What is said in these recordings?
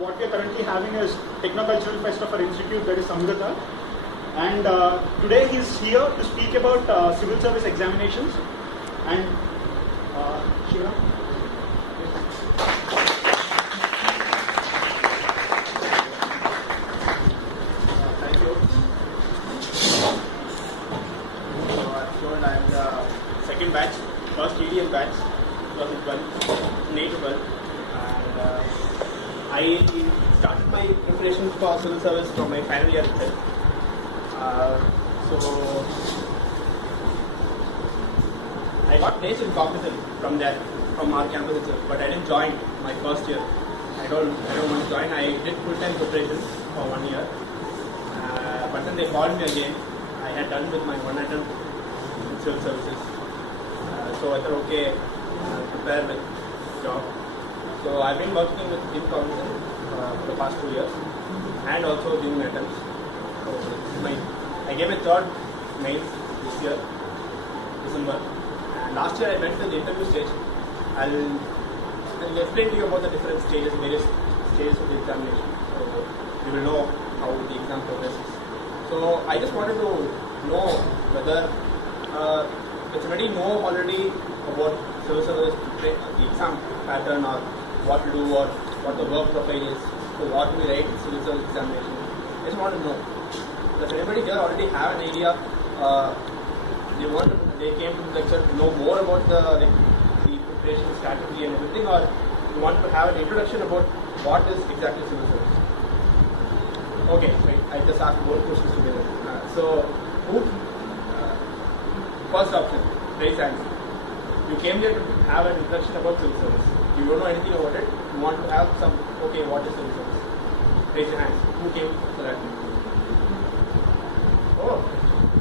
what we are currently having is Technocultural Fest of our institute, that is Samgata. And today he is here to speak about civil service examinations. And Shivaram. Thank you. So as told, I am the second batch, first TDM batch, 2012, May 12. And I started my preparation for civil service from my final year itself. So I got placed in competition from there, from our campus itself, but I didn't join my first year. I don't want to join. I did full-time preparation for 1 year, but then they called me again. I had done with my one attempt in civil services, so I thought, okay, prepare with job. So I've been working with team competition for the past 2 years, and also doing attempts. So I gave a third mail this year, December. And last year I went to the interview stage. I'll explain to you about the different stages, various stages of the examination. So you will know how the exam progresses. So I just wanted to know whether it's already know already about civil service, the exam pattern, or what to do, or what the work profile is. So what do we write in civil service examination? I just want to know. Does anybody here already have an idea? They came to the lecture to know more about the preparation strategy and everything, or you want to have an introduction about what is exactly civil service? Okay, right. I just asked both questions together. First option, raise hands. You came here to have an introduction about civil service. You don't know anything about it. You want to have some, okay, what is civil service? Raise your hands. Who came for that? Oh,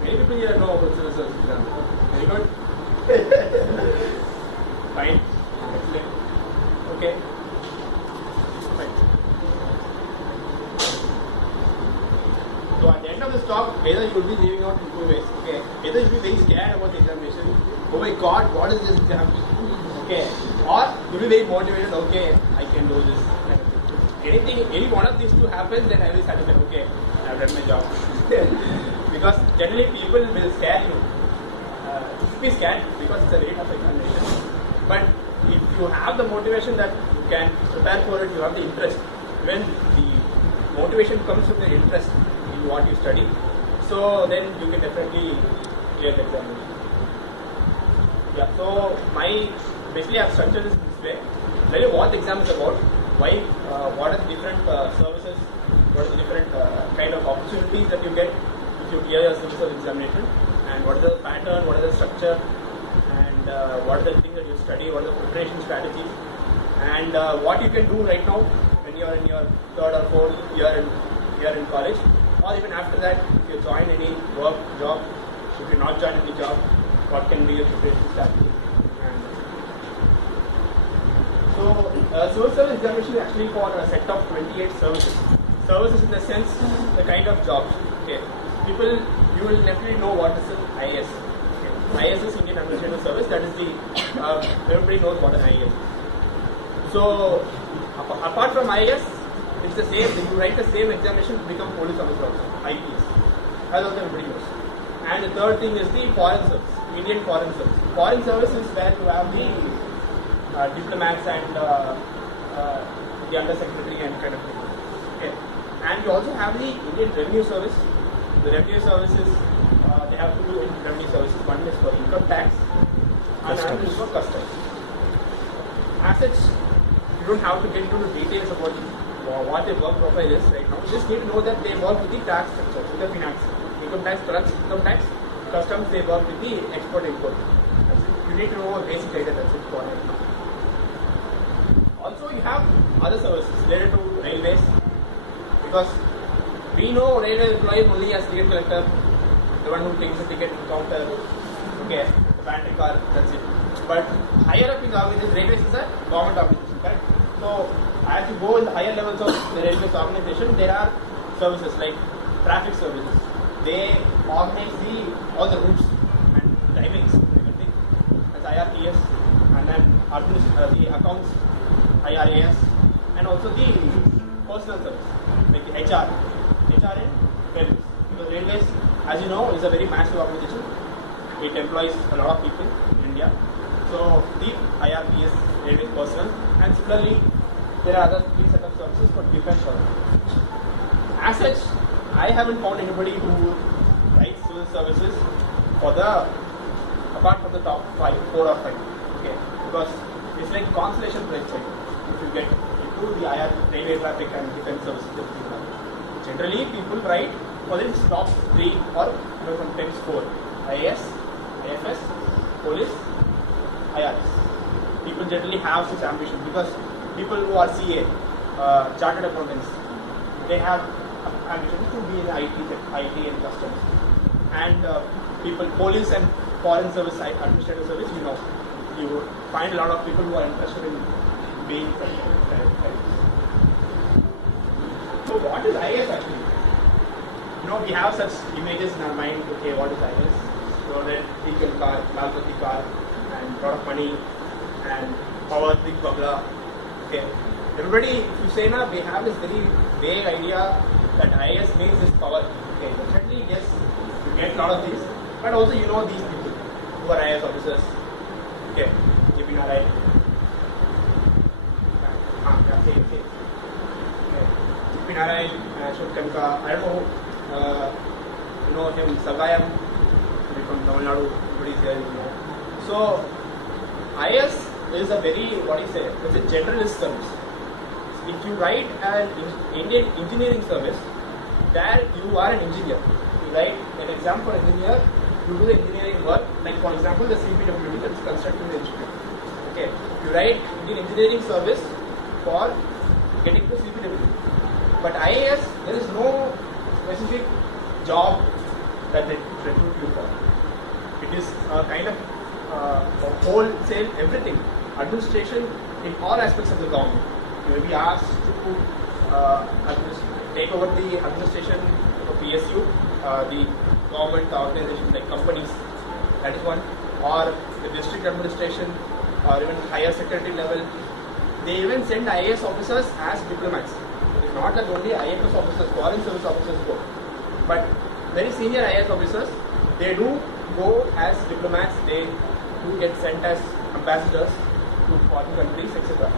many people here know about civil service exam. Very good. Fine. Excellent. Okay. Fine. So at the end of this talk, either you will be leaving out in two ways. Okay. Either you will be very scared about the examination. Oh my God, what is this exam? Okay. Or you will be very motivated. Okay, I can do this. Any one of these two happens, then I will satisfy. Okay, I have done my job. Because generally people will scare you. You should be scared because it's a very tough examination. But if you have the motivation that you can prepare for it, you have the interest. When the motivation comes from the interest in what you study, so then you can definitely clear the examination. Yeah. So basically I've structured this way. Tell you what the exam is about. Why? What are the different services? What are the different kind of opportunities that you get if you clear your civil service examination? And what is the pattern? What is the structure? And what are the things that you study? What are the preparation strategies? And what you can do right now when you are in your third or fourth year in college, or even after that, if you join any work, job, if you not join any job, what can be your preparation strategy? So, civil service examination is actually for a set of 28 services. Services in the sense, the kind of jobs. Okay, you will definitely know what is an IIS. Okay. IIS is Indian Administrative Service. That is everybody knows what an IIS is. So, apart from IIS, it's the same. You write the same examination to become police officer also, IPS. As also everybody knows. And the third thing is the foreign service, Indian foreign service. Foreign service is where you have the diplomats and the undersecretary and kind of thing. Okay. And you also have the Indian Revenue Service. The Revenue Service is, they have two revenue services. One is for income tax and another is for customs. As such, you don't have to get into the details about what their work profile is right now. You just need to know that they work with the tax structure, with the finance. Income tax collects income tax, customs they work with the export-import. You need to know a basic idea, that's it for right now. Also, you have other services related to railways, because we know railway employees only as ticket collector, the one who takes the ticket counter, okay, the pantry car, that's it. But higher up in the organization, railways is a government organization, correct? So, as you go in the higher levels of the railways organization, there are services like traffic services. They organize all the routes and timings, everything. That's IRTS, and then the accounts, IRAS, and also the as you know, is a very massive organization. It employs a lot of people in India. So the IRPS railway personnel, and similarly there are other three set of services for defense services. As such, I haven't found anybody who writes civil services for the apart from the top 4 or 5. Okay, because it's like consolation prize if you get into the IR railway traffic and defense services. Generally, people write for the top 3 or sometimes 4: IAS, IFS, police, IRS. People generally have such ambition because people who are CA, chartered accountants, they have ambition to be in IT and customs. And people, police and foreign service, administrative service, you find a lot of people who are interested in being So what is IAS actually? We have such images in our mind. Okay, what is IAS? So that vehicle car, Lamborghini car, and a lot of money, and power, big bungalow. Okay, everybody, if you say now, they have this very vague idea that IAS means this power. Okay, definitely yes, you get a lot of these, but also these people who are IAS officers. Okay, keeping our eye. Okay. Keeping our eye, Shotkanka, I don't know, him, Sagayam, from Tamil Nadu, everybody is there, So, IAS is a very, it's a generalist service. If you write an Indian engineering service, there you are an engineer. You write an exam for engineer, you do the engineering work, like for example the CPWD, that is constructing the engineer. Okay, you write Indian engineering service for getting to CPWD. But IAS, there is no specific job that they recruit you for. It is a kind of wholesale everything, administration in all aspects of the government. You may be asked to take over the administration of PSU, the government organization like companies, that is one, or the district administration, or even higher secretary level. They even send IAS officers as diplomats. It is not that only IAS officers, foreign service officers go, but very senior IAS officers, they do go as diplomats, they do get sent as ambassadors to foreign countries, etc.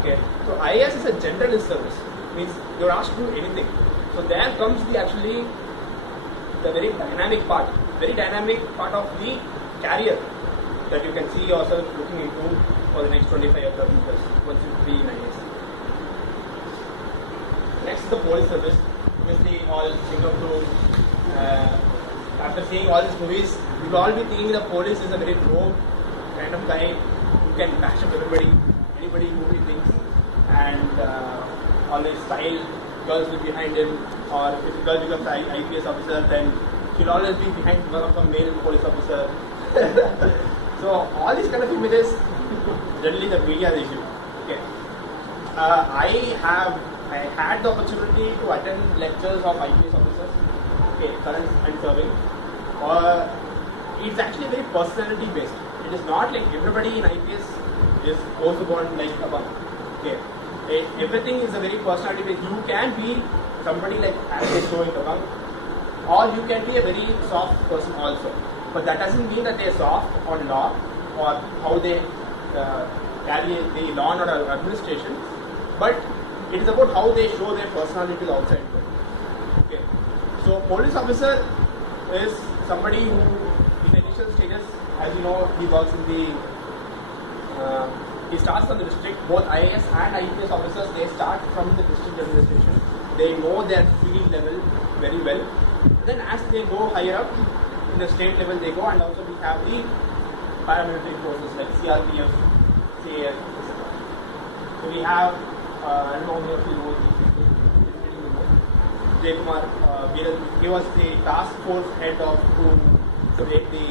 Okay, so IAS is a generalist service, means you are asked to do anything. So there comes the very dynamic part of the career that you can see yourself looking into for the next 25 or 30 years once you be in IAS. Next is the police service. Obviously, all Singapore. After seeing all these movies, you will all be thinking the police is a very rogue kind of guy who can bash up anybody who he thinks, and all his style, girls will be behind him, or if a girl becomes an IPS officer, then she'll always be behind one of the male police officer. So all these kind of images, generally the media issue. Okay, I had the opportunity to attend lectures of IPS officers, current and serving. It's actually very personality based. It is not like everybody in IPS is goes upon like a bunk. Okay, everything is a very personality based. You can be somebody like as they show in the bunk, or you can be a very soft person also. But that doesn't mean that they are soft on law or how they carry the law and order administration. But it is about how they show their personality to the outside world. Okay. So police officer is somebody who, his initial status, as you know, he works in the, he starts from the district. Both IAS and IPS officers, they start from the district administration. They know their field level very well. Then as they go higher up, in the state level they go, and also we have the paramilitary forces like CRPF, CAF, etc. So we have, I don't know how many of you know, Kumar, he was the task force head of to take the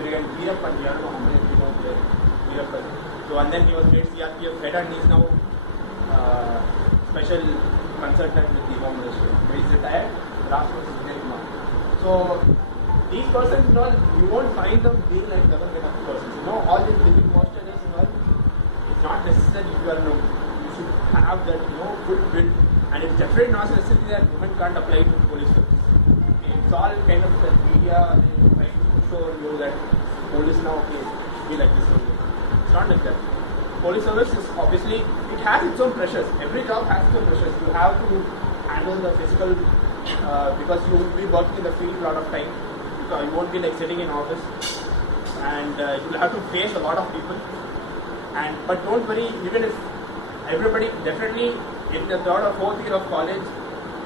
Veerappan, I don't know how many of you know Veerappan. So and then he was made CRPF head, and he is now special consultant with the Home Ministry. He is retired. The last person is Kumar. So these persons, you won't find them being like other kind of persons. All these living postures it's not necessary you should have that good build. And it's definitely not necessary that women can't apply to police service. it's all kind of the media trying to show you that police now be like this only. It's not like that. Police service is obviously, it has its own pressures. Every job has its own pressures. You have to handle the physical because you will be working in the field a lot of time. You won't be like sitting in office, and you'll have to face a lot of people. But don't worry, even if everybody definitely in the third or fourth year of college,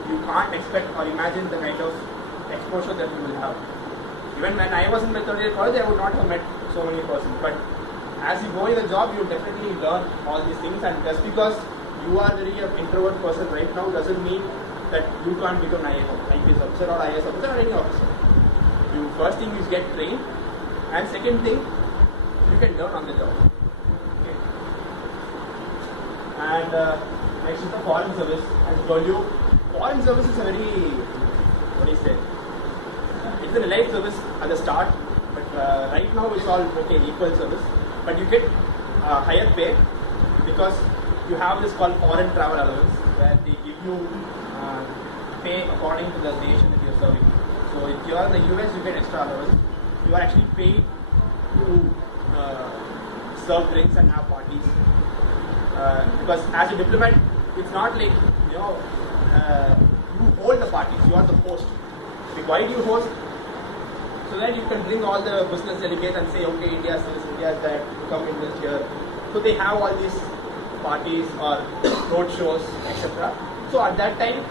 you can't expect or imagine the kind of exposure that you will have. Even when I was in my third year college, I would not have met so many persons. But as you go in the job, you definitely learn all these things. And just because you are very introvert person right now doesn't mean that you can't become an IPS officer or IAS officer or any officer. You first thing is get trained, and second thing, you can learn on the job. Okay. And next is the foreign service. As I told you, foreign service is a very, what do you say? It's an elite service at the start, but right now it's all okay, equal service. But you get higher pay because you have this called foreign travel allowance, where they give you pay according to the nation that you're serving. So if you are in the US, you get extra allowance. You are actually paid to serve drinks and have parties. Because as a diplomat, it's not like, you hold the parties, you are the host. Like, why do you host? So that you can bring all the business delegates and say, okay, India is this, India is that, come invest here. So they have all these parties or road shows, etc. So at that time,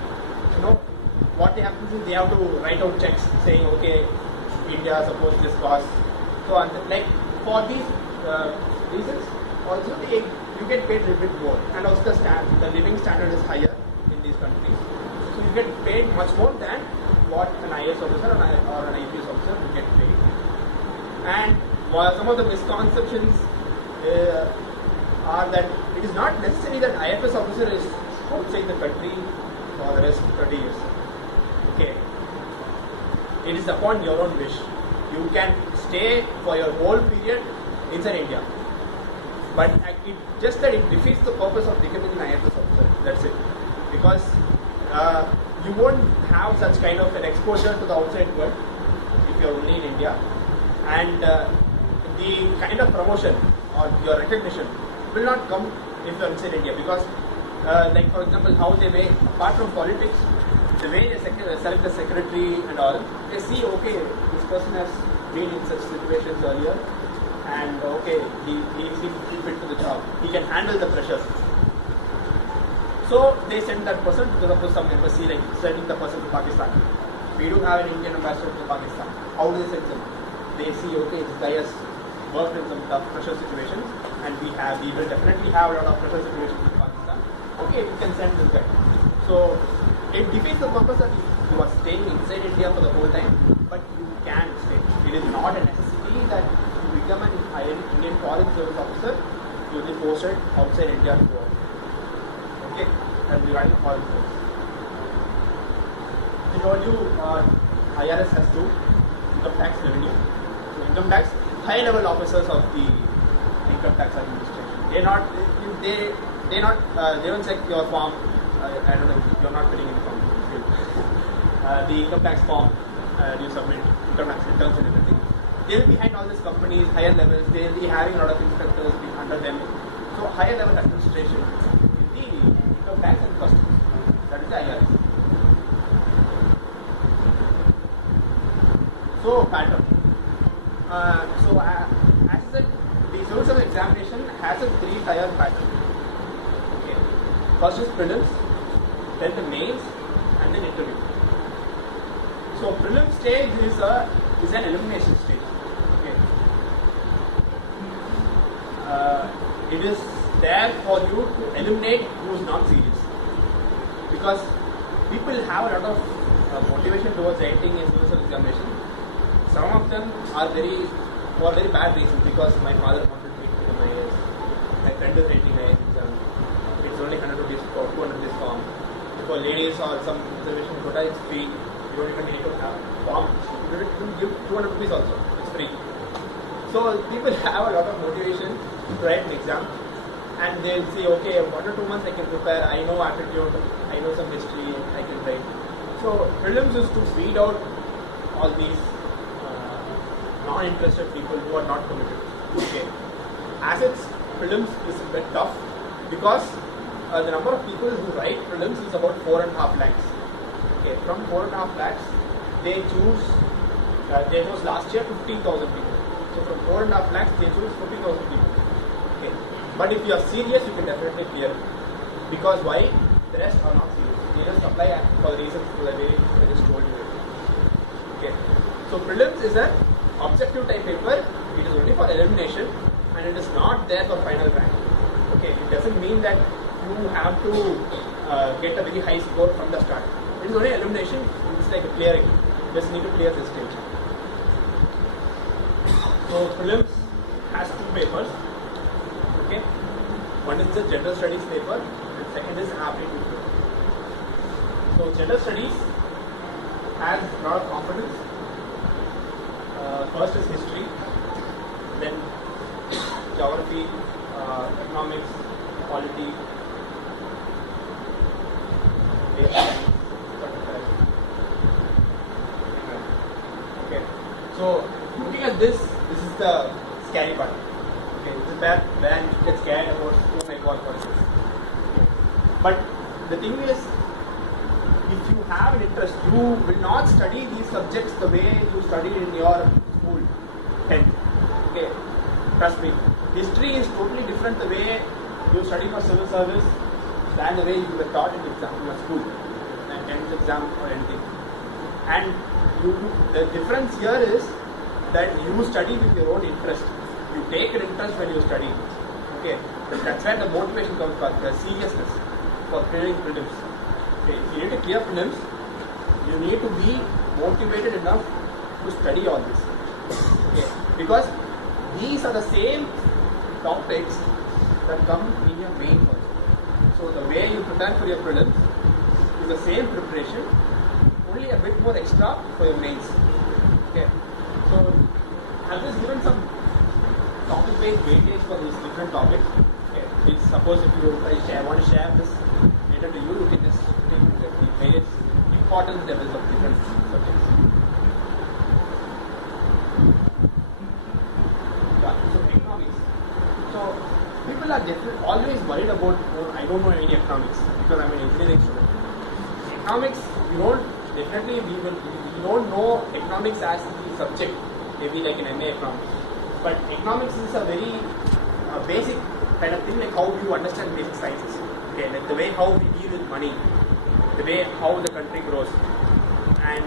what they have to do, they have to write out checks saying, okay, India supports this cause. So like for these reasons, also you get paid a little bit more, and also the living standard is higher in these countries. So you get paid much more than what an IAS officer or an IPS officer will get paid. And some of the misconceptions are that it is not necessary that IPS officer is outside the country for the rest of 30 years. Okay. It is upon your own wish. You can stay for your whole period inside India. But it just that it defeats the purpose of becoming an IPS officer. That's it. Because you won't have such kind of an exposure to the outside world if you are only in India. And the kind of promotion or your recognition will not come if you are inside India. Because like for example, how they weigh, apart from politics, the way they select the secretary and all, they see, okay, this person has been in such situations earlier, and okay, he seems fit to the job. He can handle the pressures. So they send that person to some embassy, like sending the person to Pakistan. We do have an Indian ambassador to Pakistan. How do they send them? They see, okay, this guy has worked in some tough pressure situations, and we will definitely have a lot of pressure situations in Pakistan. Okay, we can send this guy. So it defeats the purpose that you are staying inside India for the whole time, but you can stay. It is not a necessity that you become an Indian foreign service officer, you will be posted outside India to work. Okay, and regarding foreign service. I told you IRS has two, income tax, revenue. So income tax, high level officers of the income tax administration. They don't check your form. I don't know, you're not filling in form. The income tax form, you submit income tax returns and everything. They will be behind all these companies, higher levels, they will be having a lot of inspectors under them. So higher level administration will be income tax and customs. That is the IRS. So pattern. As I said, the civil service examination has a 3-tier pattern. Okay. First is prelims, then the mains, and then interview. So prelim stage is an elimination stage. Okay. It is there for you to eliminate who is not serious. Because people have a lot of motivation towards writing a civil service examination. Some of them are for very bad reasons, because my father wanted me to become IAS. My friend is writing IAS exam. It's only 100 rupees or 200 rupees form. For ladies or some reservation quota, it's free. You don't even need to have form. You don't even give 200 rupees also. It's free. So people have a lot of motivation to write an exam, and they'll say, okay, 1 or 2 months I can prepare. I know aptitude. I know some history. I can write. So prelims is to weed out all these non-interested people who are not committed. Okay. Assets prelims is a bit tough because the number of people who write prelims is about 4.5 lakhs. Okay. From 4.5 lakhs, they chose last year 15,000 people. So from 4.5 lakhs, they choose 50,000 people. Okay. But if you are serious, you can definitely clear it. Because why? The rest are not serious. They just apply for reasons for the way I just told you. Okay. So prelims is an objective type paper. It is only for elimination and it is not there for final rank. Okay. It doesn't mean that you have to get a very high score from the start. It is only elimination. It's like a clearing. You just need to clear this stage. So prelims has two papers. Okay. One is the general studies paper and second is aptitude paper. So general studies has a lot of components. First is history, then geography, economics, polity, okay. So looking at this is the scary part. Okay, this is where you get scared about, oh my god, what is this? Okay. But the thing is, if you have an interest, you will not study these subjects the way you studied in your school, 10th. Okay, trust me. History is totally different the way you study for civil service than the way you were taught in exam in your school, an 10th exam or anything. And the difference here is that you study with your own interest. You take an interest when you study. Okay, that's where the motivation comes from, the seriousness for clearing prelims. Okay, if you need to clear prelims, you need to be motivated enough to study all this. Okay, because these are the same topics that come in your main course. So the way you prepare for your prelims is the same preparation, only a bit more extra for your mains. Okay, so I've just given some topic-based weightage for these different topics. Okay, which suppose if you want to share this data to you, you can just take the various importance levels of different subjects. Yeah, so economics. So people are always worried about, oh, I don't know any economics because I'm an engineering student. Economics, we don't know economics as the subject, maybe like an MA economics. But economics is a very basic kind of thing, like how you understand basic sciences. Okay, like the way how we deal with money, the way how the country grows, and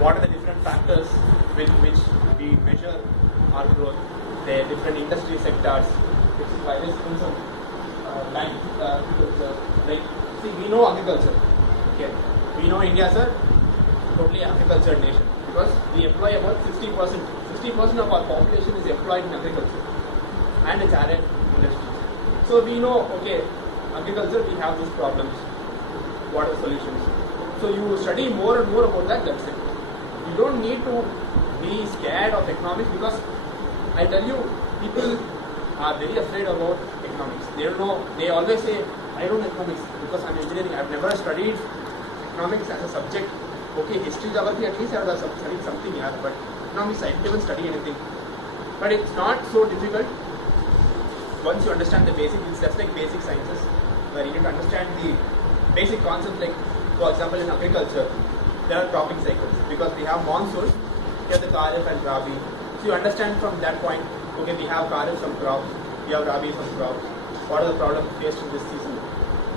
what are the different factors with which we measure our growth. The different industry sectors. It's by this some agriculture. Like, see, we know agriculture. Okay, we know India is a totally agriculture nation because we employ about 60%. 60% of our population is employed in agriculture and it's added industry. So we know, okay, agriculture, we have these problems. What are the solutions? So you study more and more about that, that's it. You don't need to be scared of economics because I tell you, people are very afraid about economics. They don't know, they always say, I don't know economics because I'm engineering. I've never studied economics as a subject. Okay, history, geography, at least I would have studied something here, but economics, I didn't even study anything. But it's not so difficult once you understand the basics. It's just like basic sciences, where you need to understand the basic concepts. Like, for example, in agriculture, there are cropping cycles because we have monsoon, we have the Kharif and Rabi. So you understand from that point, okay, we have Kharif some crops, we have Rabi some crops. What are the problems faced in this season?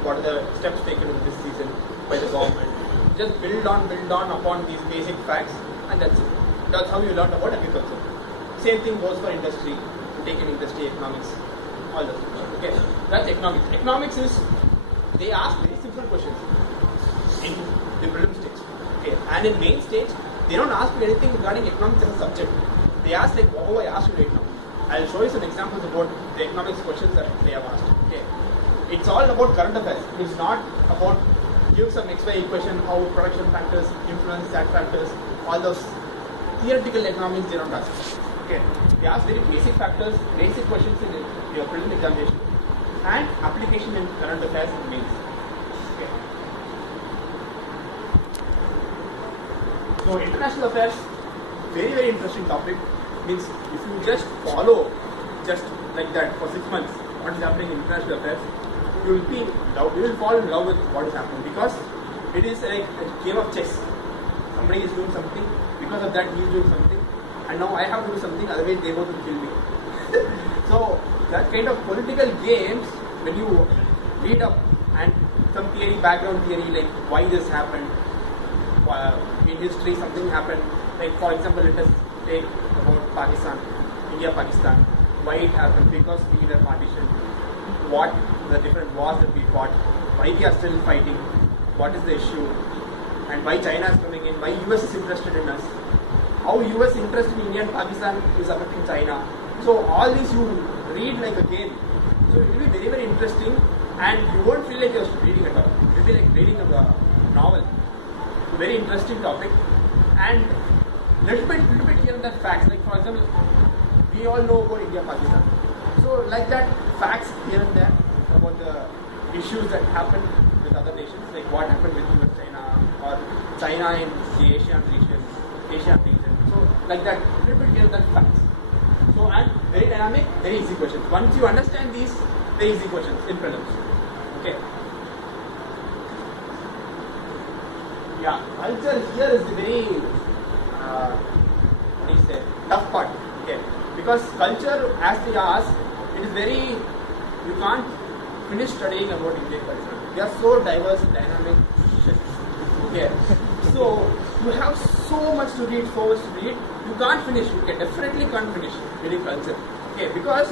What are the steps taken in this season by the government? Just build on upon these basic facts, and that's it. That's how you learn about agriculture. Same thing goes for industry. You take an industry, economics, all that. Okay, that's economics. Economics is, they ask very simple questions in the prelim stage. Okay, and in main stage, they don't ask you anything regarding economics as a subject. They ask like, oh, I asked you right now. I'll show you some examples about the economics questions that they have asked. Okay, it's all about current affairs. It's not about give some XY equation, how production factors influence that factors, all those theoretical economics they don't ask. Okay, they ask very basic factors, basic questions in your prelim examination, and application in current affairs and mains. Okay. So international affairs, very interesting topic. Means if you just follow just like that for 6 months what is happening in international affairs, you will fall in love with what is happening, because it is like a game of chess. Somebody is doing something, because of that he is doing something, and now I have to do something, otherwise they both will kill me. So that kind of political games, when you read up and some theory, background theory, like why this happened, in history something happened, like for example let us take about Pakistan, India-Pakistan, why it happened, because we were partitioned, what the different wars that we fought, why we are still fighting, what is the issue, and why China is coming in, why US is interested in us, how US interest in India and Pakistan is affecting China. So all these you read like a game. So it will be very interesting, and you won't feel like you're reading at all. It will be like reading a novel. Very interesting topic, and little bit here and there facts. Like for example, we all know about India, Pakistan. So like that, facts here and there about the issues that happen with other nations, like what happened with US, China, or China in the Asian region. So like that, little bit here and there facts. So and very dynamic, very easy questions. Once you understand these, very easy questions in prelims. Okay. Yeah, culture here is the very what do you say, tough part. Okay, because culture, as they ask, it is very, you can't finish studying about Indian culture. We are so diverse and dynamic. Okay, so you have so much to read, you can't finish. You definitely can't finish reading culture. Okay, because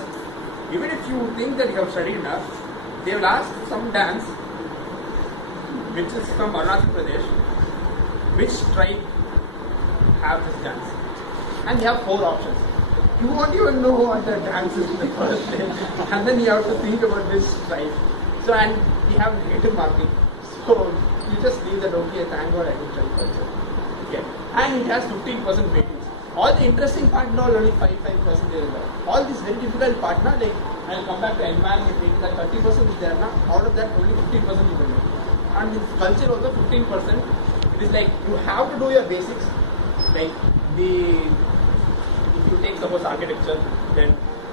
even if you think that you have studied enough, they will ask some dance which is from Arunachal Pradesh, which tribe have this dance, and you have 4 options. You won't even know what the dance is in the first place, and then you have to think about this tribe. So, and we have negative marking, so you just leave that. Okay, thank God I did study culture. Okay, and it has 15% weightings. All the interesting part now only 5% there is there. All this very difficult part now, like I'll come back to environment, that 30% is there now. Out of that only 15% you will know. And in culture also 15%. It is like you have to do your basics. Like if you take suppose architecture, then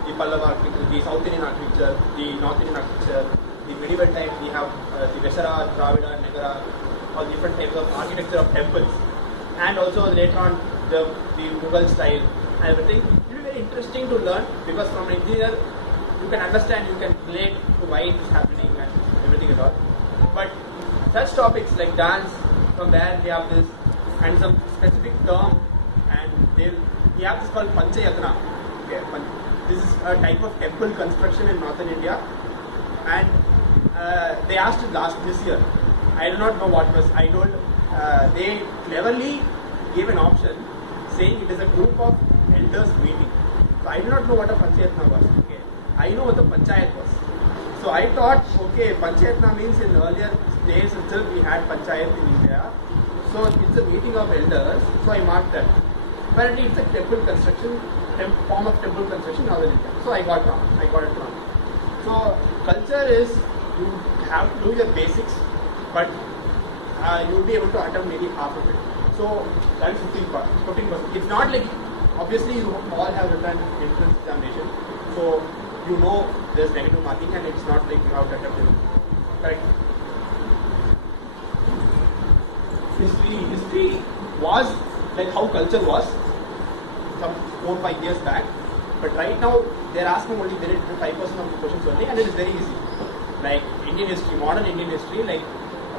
the Pallava architecture, the South Indian architecture, the North Indian architecture, the medieval time we have the Vesara, Dravida, Nagara, all different types of architecture of temples, and also later on the Mughal style and everything. It will be very interesting to learn, because from an engineer you can understand, you can relate to why it is happening and everything and all. But such topics like dance, from there we have this, and some specific term, and we have this called Panchayatna. Okay, this is a type of temple construction in northern India, and they asked it this year. I do not know what was. I told they cleverly gave an option saying it is a group of elders meeting. So I do not know what a Panchayatna was. Okay, I know what the Panchayat was. So I thought, okay, Panchayatna means in earlier days itself we had Panchayat in India. So it's a meeting of elders. So I marked that. Apparently it's a temple construction, form of temple construction in northern India. So I got it wrong. So culture is, you have to do your basics, but you will be able to attempt maybe half of it. So that is 15%. It's not like, obviously you all have written entrance examination, so you know there's negative marking, and it's not like you have to attempt it. Correct? History was like how culture was some 4-5 years back, but right now they're asking only 5% of the questions only, and it is very easy. Like Indian history, modern Indian history, like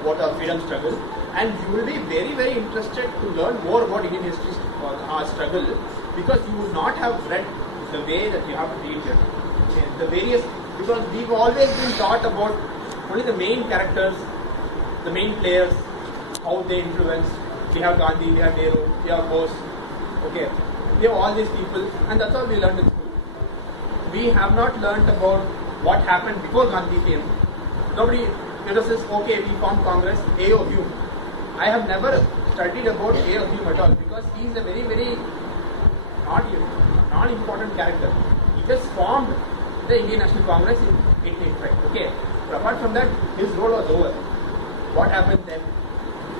about our freedom struggle, and you will be very interested to learn more about Indian history struggle, because you would not have read the way that you have to read here. The various, because we've always been taught about only the main characters, the main players, how they influenced. We have Gandhi, we have Nehru, we have Bose. Okay, we have all these people, and that's all we learned in school. We have not learned about what happened before Gandhi came. Nobody says, okay, we formed Congress, A.O. Hume. I have never studied about A.O. Hume at all, because he is a very non-important character. He just formed the Indian National Congress in 1885. Okay, but apart from that, his role was over. What happened then?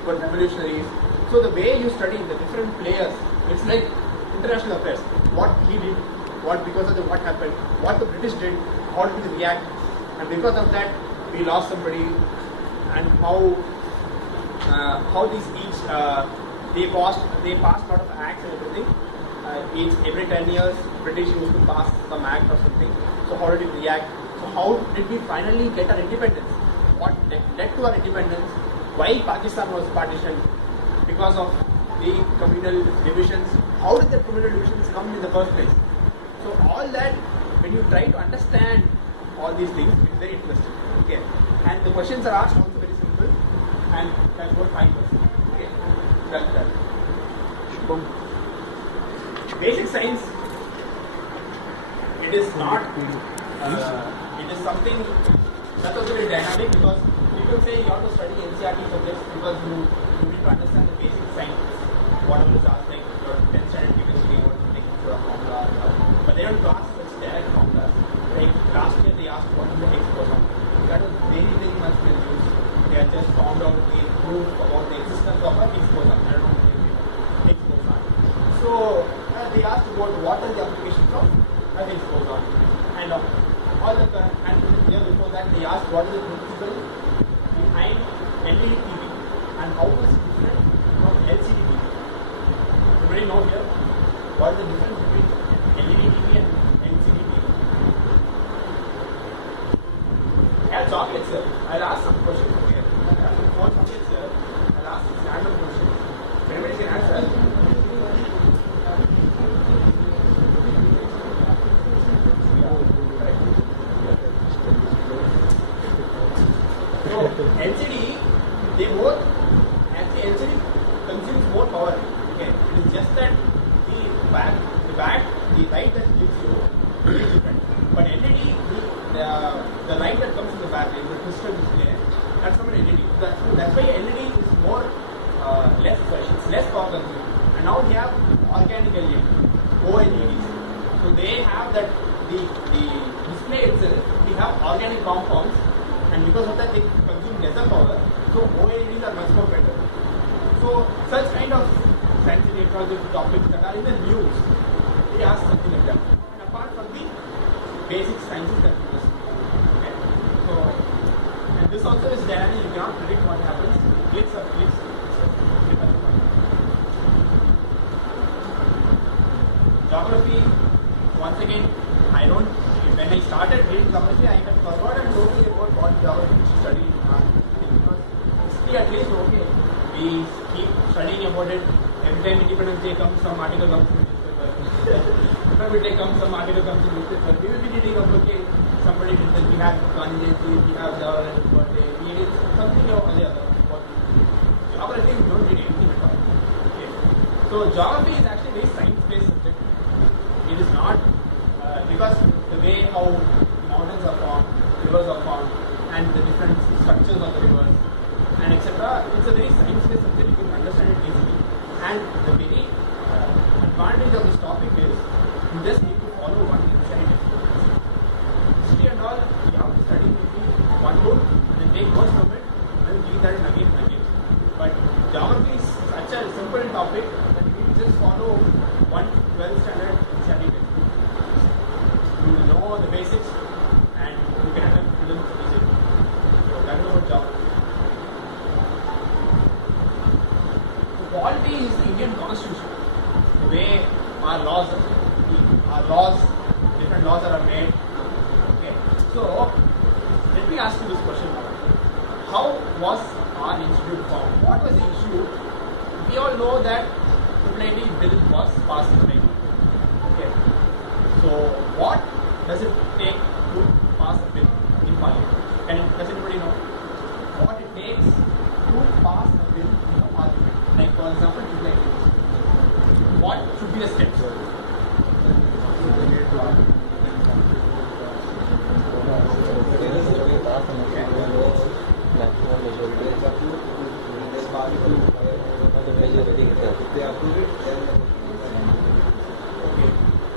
Were revolutionaries. So the way you study the different players, it's like international affairs. What he did, what happened, what the British did, how did we react, and because of that we lost somebody, and how these they passed a lot of acts and everything. Every 10 years, British used to pass some act or something. So how did we react? So how did we finally get our independence? What led to our independence? Why Pakistan was partitioned? Because of the communal divisions. How did the communal divisions come in the first place? So all that, when you try to understand all these things, it's very interesting. Okay, and the questions are asked also very simple, and that's what 5%. Okay, that's that. Basic science. It is not. It is something that was very dynamic, because people say you have to study NCERT subjects because you need to understand the basic science. Whatever is asked, like your 10th standard chemistry, what to take for a formula, but they don't ask such direct formulas. Like last year they asked what is the Higgs boson. That was very much confused. They had just found out the proof about the existence of a Higgs boson. I don't know what it is, Higgs boson. So they asked about what are the applications of a Higgs boson, and all the and the year before that they asked what is the principle behind LED TV and how is it different from LCD TV. Everybody know here what is the difference between LED TV and LCD TV? Yeah, chocolates, sir. I'll ask some questions here. I'll ask some 4 chocolates, sir. I'll ask some random questions. Everybody can answer. So LCD, they both actually LCD consumes more power. Okay, it is just that the light that gives you is different. But LED, the light that comes in the back, like the crystal display, that's from an LED. That's why LED is more less fresh, it's less power consuming. And now we have organic LED, OLEDs. So they have that the display itself, we have organic compounds, and because of that they consume lesser power. So OLEDs are much more better. So such kind of science and technology topics that are in the news, they ask something like that. And apart from the basic sciences that we must do. Okay? So, and this also is dynamic, you cannot predict what happens. Clicks or clicks. Geography, once again, when I started reading geography, I had forgotten totally about what geography to study. Because history, at least, okay, we keep studying about it. Every time Independence Day comes, some article comes in the newspaper. Every day comes, some article comes in the newspaper. We will be reading about, okay, somebody did this, we have Gandhi, we have Jawaharlal birthday, we did something or the other. Geography, we don't read anything at all. Okay. So geography is actually a very science-based subject. It is not because the way how mountains are formed, rivers are formed, and the different structures of the rivers, and etc. It's a very science-based subject. You can understand it easily. And the very advantage of this topic is you just need to follow one insight. History and all, you have to study maybe one book and then take words from it and then read that again and again. But geography is such a simple topic that you can just follow one 12th standard study textbook. You will know the basics and you can attempt prelims easily. So that is about geography. The quality is the Indian Constitution. The way our laws, different laws are made. Okay. So let me ask you this question now. How was our institute formed? What was the issue? We all know that IIIT bill was passed in 19. Okay. So what does it take to pass a bill in Parliament? Does anybody know what it takes to pass a bill in the Parliament? Like for example, IIIT. What should be the steps? Okay.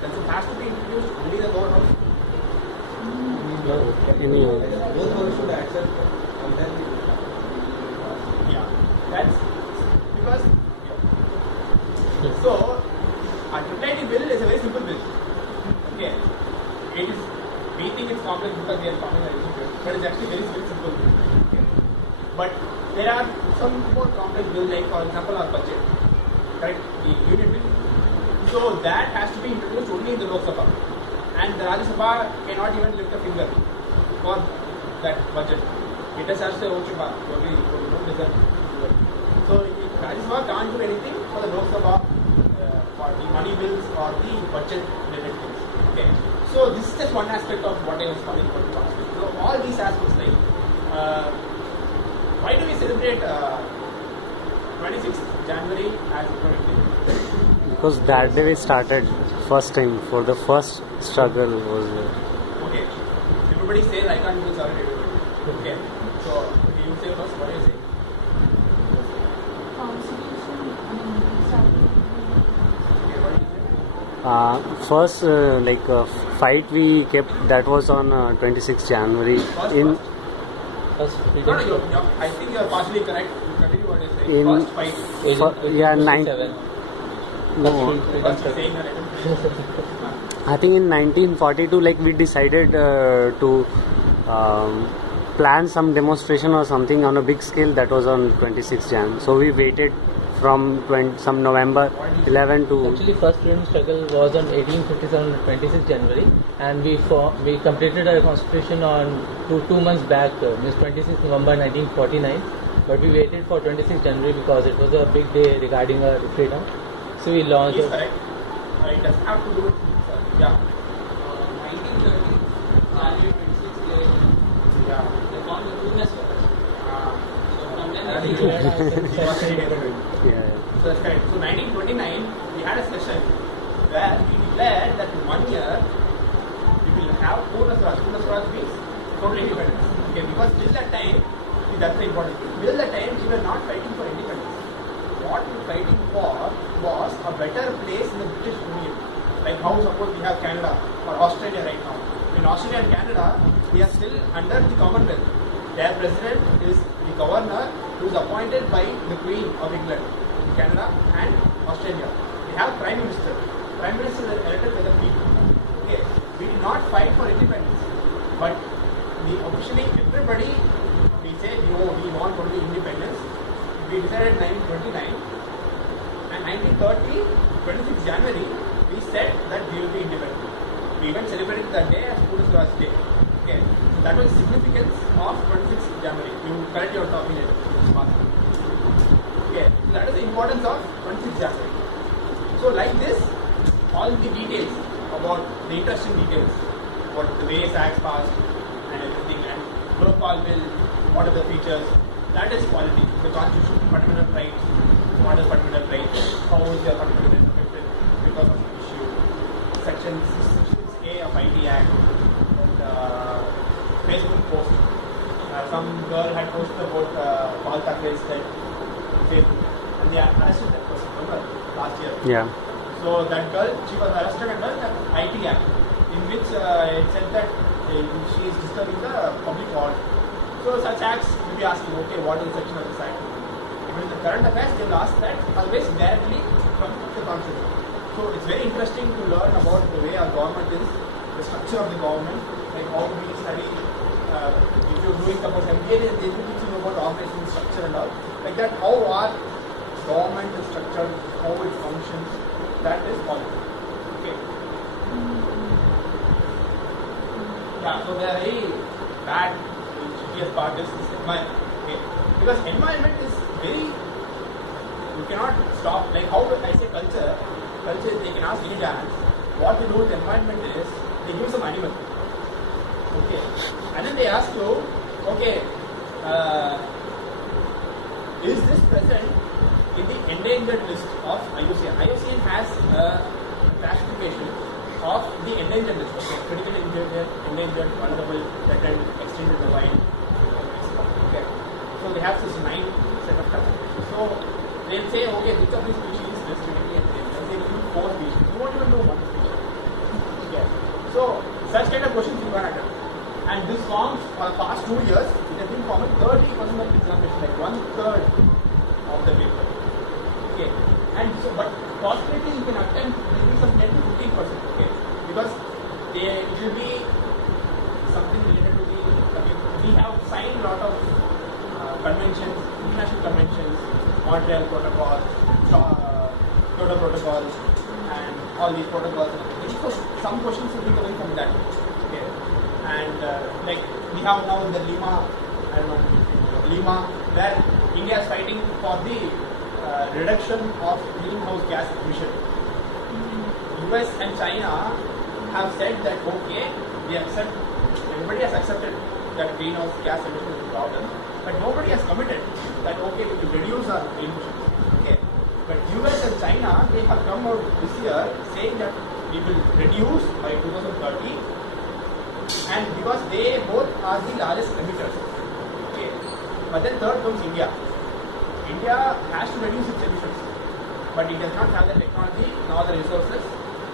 Does it has to be introduced only the lower house? Both houses should accept and then Yeah. That's because so A IIIT bill is a very simple bill. Okay. It is, we think it's complex because we are forming an institute, but it's actually very simple. Okay. But there are some more complex bills, like for example our budget, correct? The unit bill. So that has to be introduced only in the Lok Sabha, and the Rajya Sabha cannot even lift a finger for that budget. It has to say, okay, probably so Rajya Sabha can't do anything for the Lok Sabha for the money bills or the budget related things. Okay. So this is just one aspect of what I was calling for the conflict. So all these aspects, like why do we celebrate 26th January as Republic Day? Because that day we started first time for the first struggle was there. Okay. Everybody says I can't do sorry. Okay. So you say first. What do you say? Okay. What do you say? First fight we kept, that was on 26th January. First, I think you are partially correct. You continue what you say. First fight. Yeah, no. I think in 1942, we decided to plan some demonstration or something on a big scale. That was on 26th Jan. So we waited from some November 11 to... Actually, first freedom struggle was on 1857 on 26th January, and we completed our constitution on two months back, means 26th November 1949. But we waited for 26th January because it was a big day regarding our freedom. So we launched... Yes, correct. It does have to do with... Yeah. 1930, January 26th, Yeah. they found the trueness of it. So from then on, Yeah. So that's correct. So 1929, we had a session where we declared that in 1 year we will have Purna Swaraj. Purna Swaraj means total independence. Okay, because till that time, see, that's the important thing. Till that time, we were not fighting for independence. What we were fighting for was a better place in the British Union. Like how suppose we have Canada or Australia right now. In Australia and Canada, we are still under the Commonwealth. Their president is the governor who is appointed by the Queen of England, Canada and Australia. They have Prime Minister. Prime Minister is elected by the people. Okay. We did not fight for independence. But officially everybody, we say we want only independence. We decided 1929 and 1930, 26th January, we said that we will be independent. We even celebrated that day as Purna Swaraj Day. Okay. So that was the significance of 26th January. You correct your topic later. Okay. So that is the importance of 26th January. So like this, all the details about the interesting details, what the various acts passed and everything, and protocol bill, what are the features, that is quality. The constitution, fundamental rights, what is fundamental rights, how is your fundamental rights affected because of the issue, section 6A of IT Act, and Facebook post. Some girl had posted about Paul Thackeray's death on Facebook, and they arrested that person, remember, last year. Yeah. So that girl, she was arrested under the IT Act, in which it said that she is disturbing the public order. So such acts will be asking, okay, what is the section of this act? Even in the current affairs, they will ask that always directly from the constitution. So it's very interesting to learn about the way our government is, the structure of the government, like how we study. If you're doing suppose MBA, they will teach you about organizational structure and all. Like that, how our government is structured, how it functions. That is politics. Okay. Yeah, so the very bad, shittiest part is this environment. Okay. Because environment is very, you cannot stop, like how I say culture, they can ask any dance. What we do with environment is, they give some animal. Okay. And then they ask you, okay, is this present in the endangered list of IUCN? IUCN has a classification of the endangered list. Okay, critically endangered, vulnerable, threatened, extinct in the wild. Okay, so they have this 9 set of classifications. So they'll say, okay, which of these species is critically endangered? They give you 4 species. You won't even know 1 species. Okay, so such kind of questions you can attempt. And this forms for the past 2 years, it has been forming 30% of the examination, like 1/3 of the paper. Okay, and so but possibility you can attempt all these protocols and everything. So some questions will be coming from that. Okay. And like we have now the Lima, I don't know, Lima, where India is fighting for the reduction of greenhouse gas emission. US and China have said that okay, everybody has accepted that greenhouse gas emission is a problem, but nobody has committed that okay, we will reduce our emissions. Okay. But US and China, they have come out this year saying that we will reduce by 2030, and because they both are the largest emitters. Okay. But then third comes India. India has to reduce its emissions, but it does not have the technology nor the resources,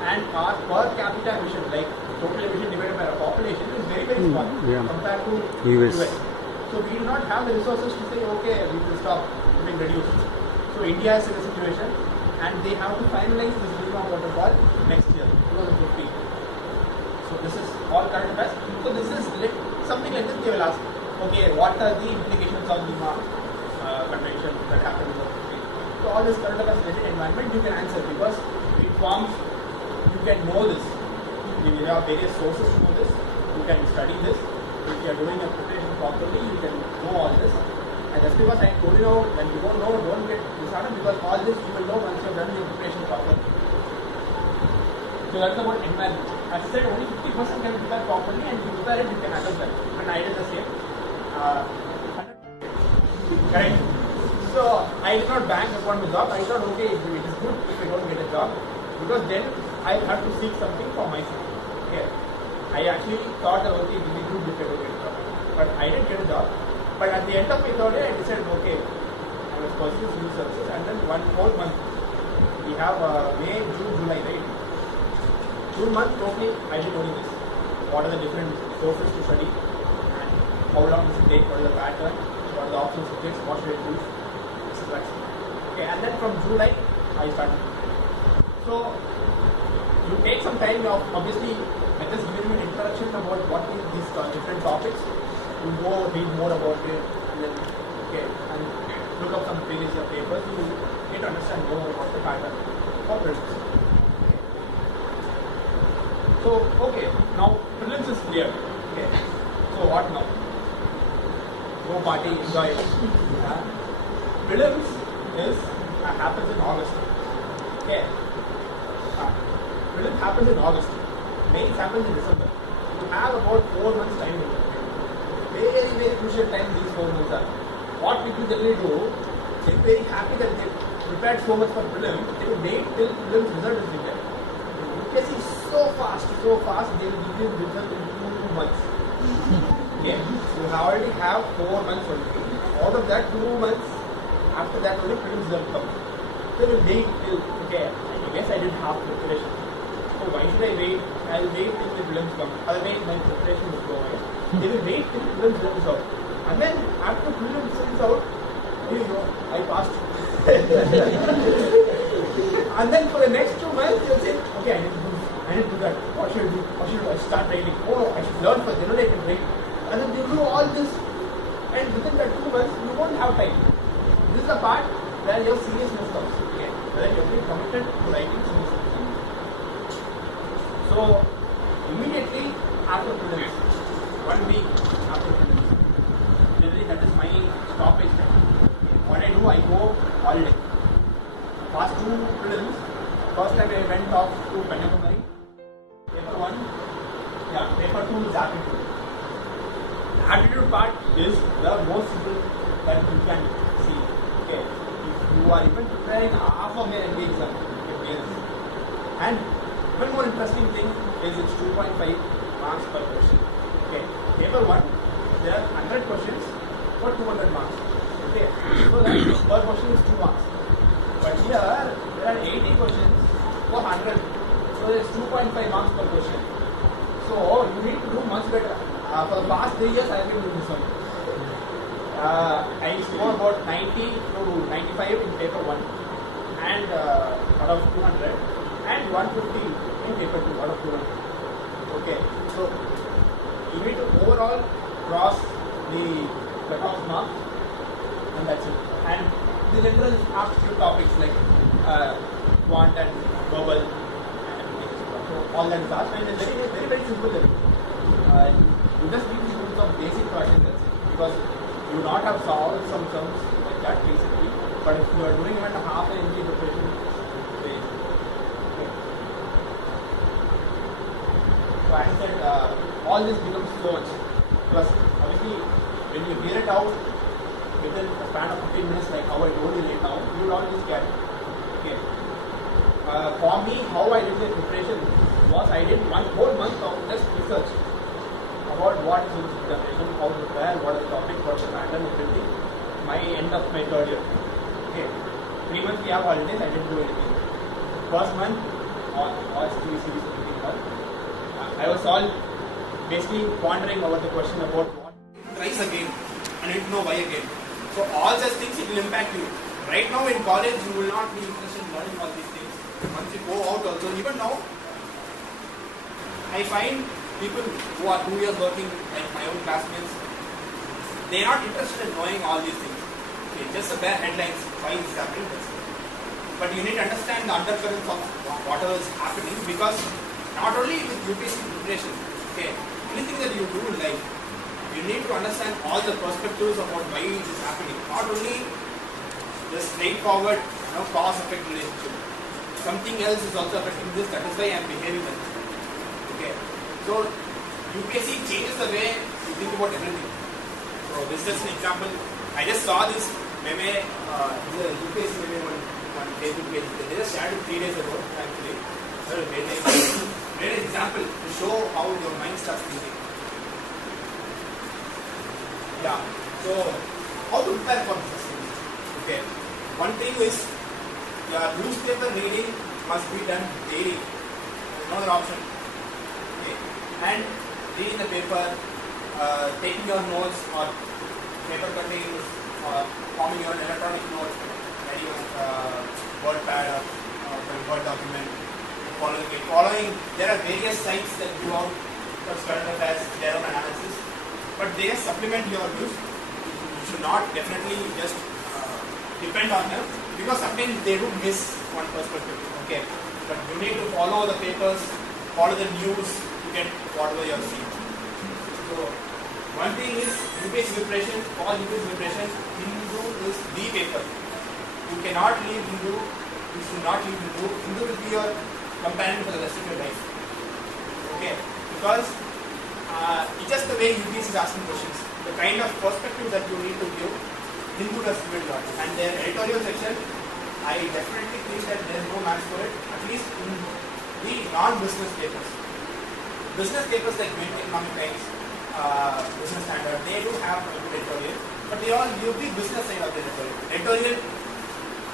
and our per capita emission, like total emission divided by our population, is very small compared to US. So we do not have the resources to say okay, we will stop, we will reduce. So India is in a situation, and they have to finalize this Lima protocol next year, 2015. So this is all current affairs. So this is something like this they will ask. Okay, what are the implications of Lima convention that happened in 2015? So all this current affairs related environment you can answer because it forms. You can know this. There are various sources to know this. You can study this. If you are doing a preparation properly, you can know all this. And that's because I told you now, when you don't know, don't get disheartened because all this you will know once you have done your preparation properly. So that's about environment. As I said, only 50% can be prepared properly, and if you prepare it, you can handle that. When I did the same. Correct? So I did not bank upon the job. I thought, okay, it is good if I don't get a job because then I have to seek something for myself. Okay. I actually thought that okay, it will be good if I don't get a job. But I didn't get a job. But at the end of my third year, I decided, okay, I was pursuing civil services, and then 1 whole month. We have May, June, July, right? June month, totally, I did only this. What are the different sources to study, and how long does it take, what is the pattern, what are the optional subjects, what should I choose, etc. Okay, and then from July, I started. So, you take some time, obviously, let us give you an introduction about what is these different topics. You go read more about it, and then and look up some previous papers. You get to understand more about the pattern of prelims. So now prelims is clear. Okay, so what now? Go party, enjoy it. Prelims happens in August. Okay, prelims happens in August. Mains happens in December. You have about 4 months time. Very crucial time these 4 months are. What people generally do, they're very happy that they prepared so much for prelim, they will wait till prelim's result is declared. UPSC is so fast, they will give you the result in 2 months. Okay, so you already have 4 months only. Out of that 2 months, after that only prelim's result comes. They will wait till, okay, I guess I didn't have preparation. So why should I wait? I will wait till the prelims come. Otherwise my preparation will go away. They will wait till prelims results out. And then after prelims results out, I passed. And then for the next 2 months, they will say, okay, I need to do that. What should I do? What should I start writing? Oh, I should learn first, then I can write. And then they do all this. And within that 2 months, you won't have time. This is the part where your seriousness comes. Okay. Where you have been committed to writing seriously. So, immediately after prelims, 1 week after prelims, generally that is my stoppage time. What I do, I go holiday. Past 2 prelims, first time I went off to Kancheepuram. Paper 1, paper 2 is aptitude. The aptitude part is the most simple that you can see. Okay, if you are even preparing half of an MBA exam, you can clear this. And one more interesting thing is it's 2.5 marks per question. Okay, paper 1, there are 100 questions for 200 marks. Okay, so that per question is 2 marks. But here there are 80 questions for 100. So it's 2.5 marks per question. So you need to do much better. For the past 3 years I have been doing this one. I score about 90 to 95 in paper 1 and out of 200 and 150 in paper 2 out of 200. Okay, so you need to overall cross the cutoff mark and that's it. And the general aptitude topics like quant and global and all that is asked, and it's very, very, very simple. You just need to do some basic practice, that's it. Because you do not have solved some sums like that basically, but if you are doing even half an NG preparation, okay. So as I said, all this becomes so much, because obviously when you hear it out within a span of 15 minutes, like how I told you right now, you will always get it. Okay. For me, how I did the preparation was I did 1 whole month of just research about what is this examination, how to prepare, what is the topic, what is the pattern, everything. My end of my third year. Okay. 3 months we have holidays, I didn't do anything. First month, all series, everything done. I was all basically pondering over the question about what tries again and I didn't know why again. So all such things it will impact you. Right now in college you will not be interested in learning all these things. Once you go out also, even now I find people who are 2 years working, like my own classmates, they are not interested in knowing all these things. Okay, just the bare headlines, why is happening. But you need to understand the undercurrents of whatever is happening, because not only with UPSC preparation, okay, anything that you do in life, you need to understand all the perspectives about why it is happening. Not only the straightforward, cause-effect relationship. Something else is also affecting this. That is why I am behaving like this. Okay. So UPSC changes the way you think about everything. So this is just an example. I just saw this meme, the UPSC meme on Facebook page. They just shared it 3 days ago, actually. Great example to show how your mind starts thinking. Yeah. So how to prepare for this? Okay. One thing is your newspaper reading must be done daily. There's no other option. Okay. And reading the paper, taking your notes or paper cuttings, or forming your electronic notes, writing on Word pad or Word document. Following, there are various sites that do out current affairs, their own analysis, but they supplement your views. You should not definitely just depend on them, because sometimes they do miss one perspective. Okay, but you need to follow the papers, follow the news to get whatever you are seeing. So one thing is UPSC preparation. For UPSC preparation, Hindu is the paper. You cannot leave Hindu. You should not leave Hindu. Hindu will be your companion for the rest of your life. Okay, because it's just the way UPSC is asking questions, the kind of perspective that you need to give, Hindu does give it a lot. And their editorial section, I definitely think that there is no match for it, at least in the non-business papers. Business papers like Mint, Economic Times, Business Standard, they do have a good editorial, but they all give the business side of the editorial. Editorial,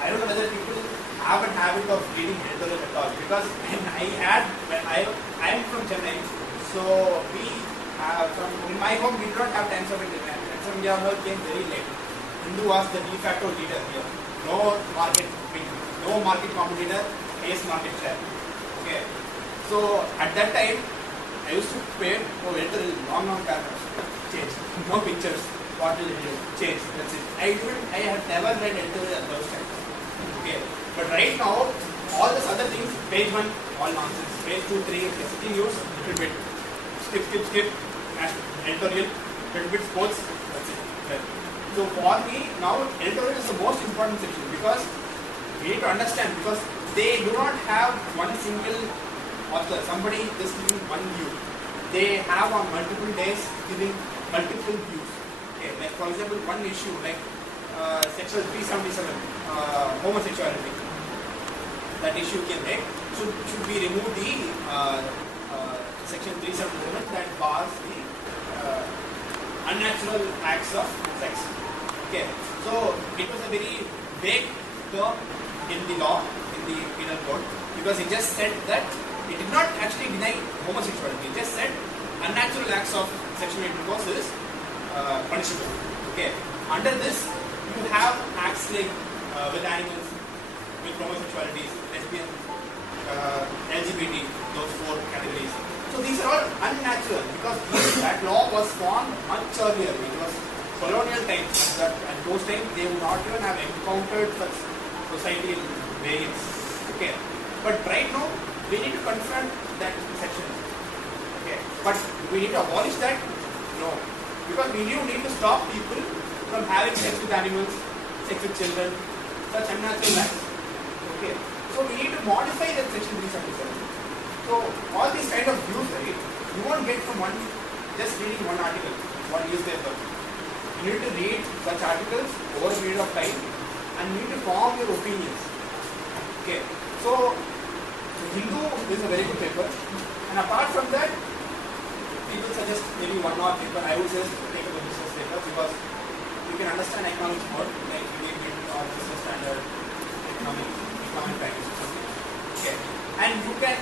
I don't know whether people have a habit of reading editorial at all, because I am from Chennai, so we in my home we do not have Times of India. Times of India came very late. Hindu was the de facto leader here. No market competitor, highest market share. Okay, so at that time I used to pay for editorial long paragraphs. Change, no pictures. What will it do? Change. That's it. I have never read editorial at those times. Okay. But right now, all these other things, page 1, all nonsense. Page 2, 3, city news, little bit. Skip. Editorial, little bit sports, that's it. Okay. So for me, now editorial is the most important section, because we need to understand, because they do not have one single author, somebody just giving one view. They have on multiple days giving multiple views. Okay. Like for example, one issue like section 377, homosexuality. That issue can make, should we remove the section 377 that bars the unnatural acts of sex. Okay, so it was a very vague term in the law, in the penal code, because it just said that it did not actually deny homosexuality. It just said unnatural acts of sexual intercourse is punishable. Okay, under this you have acts like with animals, with homosexualities, lesbian, LGBT, those 4 categories. So these are all unnatural, because that law was formed much earlier. It was colonial times. At those times they would not even have encountered such societal variance. Okay, but right now we need to confront that section. Okay, but we need to abolish that? No, because we need to stop people from having sex with animals, sex with children, such unnatural acts. Okay, so we need to modify that section 377. So all these kind of views, right, you won't get from just reading one article, one newspaper. You need to read such articles over a period of time and you need to form your opinions. Okay, so Hindu is a very good paper, and apart from that, people suggest maybe one more paper. I would just take up a business paper because you can understand economics more, like you or business standard, economic practice or something. Okay, and you can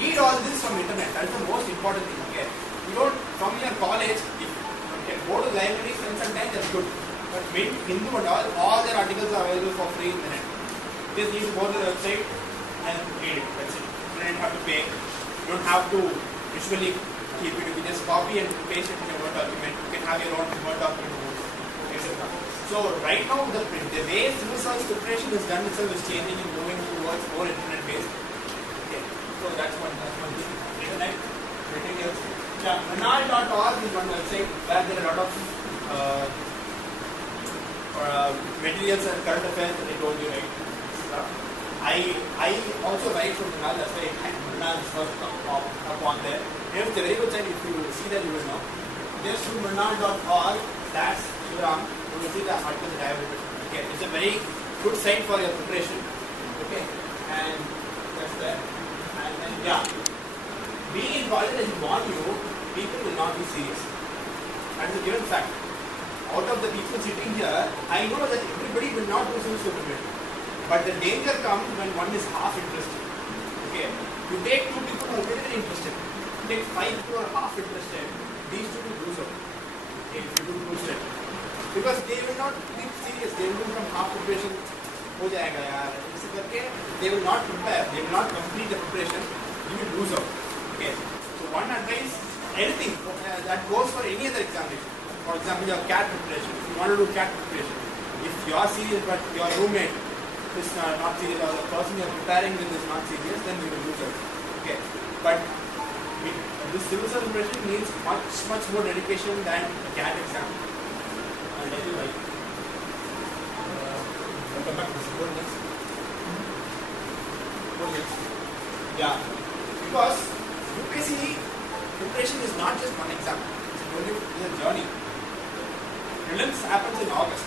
read all this from internet. That is the most important thing. Okay, you don't from your college. If you can go to the library, spend some time. That's good. But when Hindu and all their articles are available for free in the net. You just need to go to the website and read it. That's it. You don't have to pay. You don't have to usually keep it. You can just copy and paste it in your Word document. You can have your own Word document, etc. So right now the way civil service preparation is done itself is changing and moving towards more internet based. Okay. So that's one thing. Internet, materials. Yeah, Manal.org is one website where there are a lot of materials and current affairs that I told you, right? I also write from Manal, that's why Manal is first up on there. It's a very good site. If you see that, you will know. Just to manal.org, that's Shivaram, you will see the articles that I have written. Okay, it's a very good site for your preparation. Okay, and that's there. And then, yeah, being in college, as you warn you, people will not be serious. That's a given fact. Out of the people sitting here, I know that everybody will not do civil preparation. But the danger comes when one is half interested. Okay, you take two people who are very, very interested. You take 5 people who are half interested. These two will do so. Okay, if you do boost it. Because they will not be serious. They will do from half preparation. हो जाएगा यार. इसे करके they will not prepare. They will not complete the preparation. You will lose out. Okay. So one advice, anything that goes for any other examination. For example, your CAT preparation. If you want to do CAT preparation, if you are serious but your roommate is not serious or the person you are preparing with is not serious, then you will lose out. Okay. But this civil service preparation needs much more dedication than a CAT exam. I'll tell you why. Come back to this. Yeah. Because UPSC preparation is not just one exam. It's a journey. Prelims happens in August.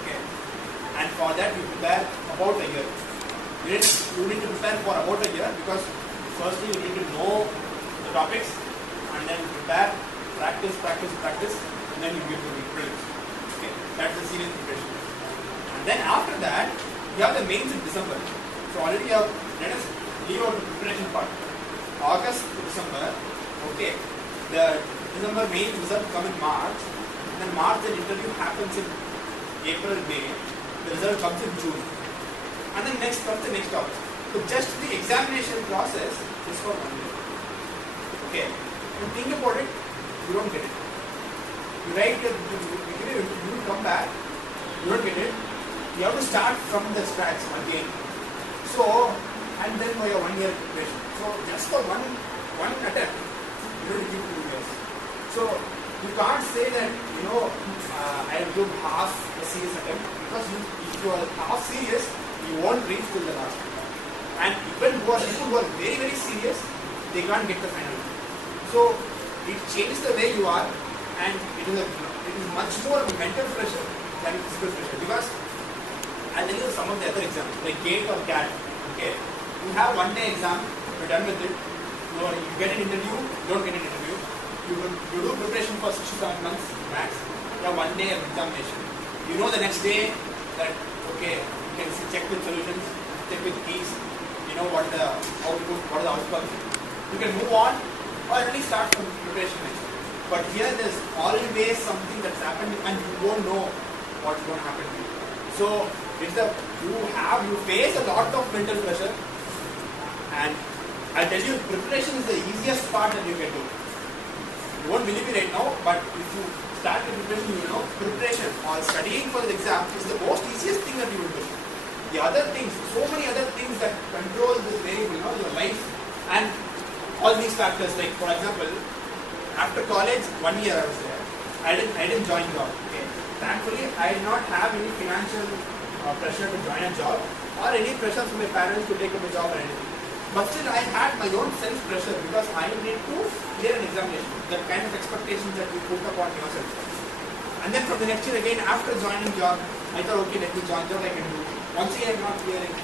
Okay. And for that you prepare about a year. You need to prepare for about a year because firstly you need to know the topics and then prepare, practice, and then you give the prelims. Okay. That's the serious preparation. And then after that, you have the mains in December. So already you have, let us leave out the preparation part. August to December, okay. The December main result come in March, and then March the interview happens in April, May. The result comes in June, and then next comes the next August. So just the examination process is for 1 year. Okay, you think about it, you don't get it. You write it, you come back, you don't get it. You have to start from the scratch again. So, and then for your 1 year preparation. So just for one attempt, you don't give 2 years. So you can't say that I will do half a serious attempt because if you are half serious, you won't reach till the last. And even people who are very, very serious, they can't get the final. So it changes the way you are, and it is much more of a mental pressure than physical pressure. Because I'll tell you some of the other exams, like GATE or CAT. Okay, you have 1 day exam, you're done with it. You get an interview, you don't get an interview. You do preparation for 6 to 7 months max. You have 1 day of examination. You know the next day that okay, you can check with solutions, check with keys. You know what the output, what are the outcomes. You can move on or at least start from preparation next. But here there's always something that's happening and you won't know what's going to happen to you. So you face a lot of mental pressure, and I tell you, preparation is the easiest part that you can do. You won't believe me right now, but if you start the preparation, you know, preparation or studying for the exam is the most easiest thing that you will do. The other things, so many other things that control this variable, your life, and all these factors, like for example, after college, 1 year I was there. I didn't join job. Okay. Thankfully, I did not have any financial pressure to join a job or any pressure from my parents to take up a job or anything. But still, I had my own self-pressure because I need to clear an examination. The kind of expectations that you put upon yourself. And then from the next year again, after joining job, I thought, okay, let me join job, I can do. Once again, I'm not clearing.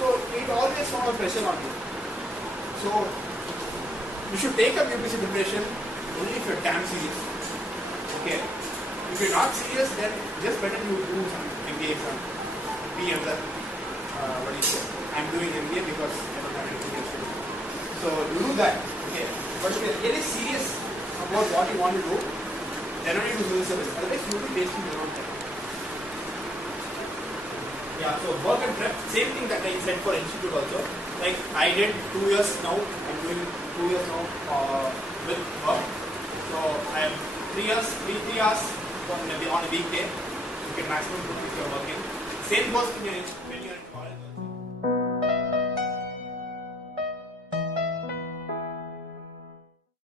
So it always found a pressure on you. So you should take up UPSC preparation only if you're damn serious. Okay. If you're not serious, then just better you do some MBA exam. Be another, what do you say? I'm doing MBA because I don't have anything else to do. So you do that. Okay. But if you're really serious about what you want to do, then only do civil service. Otherwise, you will be wasting your own time. Yeah, so work and prep, same thing that I said for institute also. Like I did 2 years now, I'm doing 2 years now with work. So I am 3 hours on a weekday. You can maximum do if you're working. Same goes when you're in college.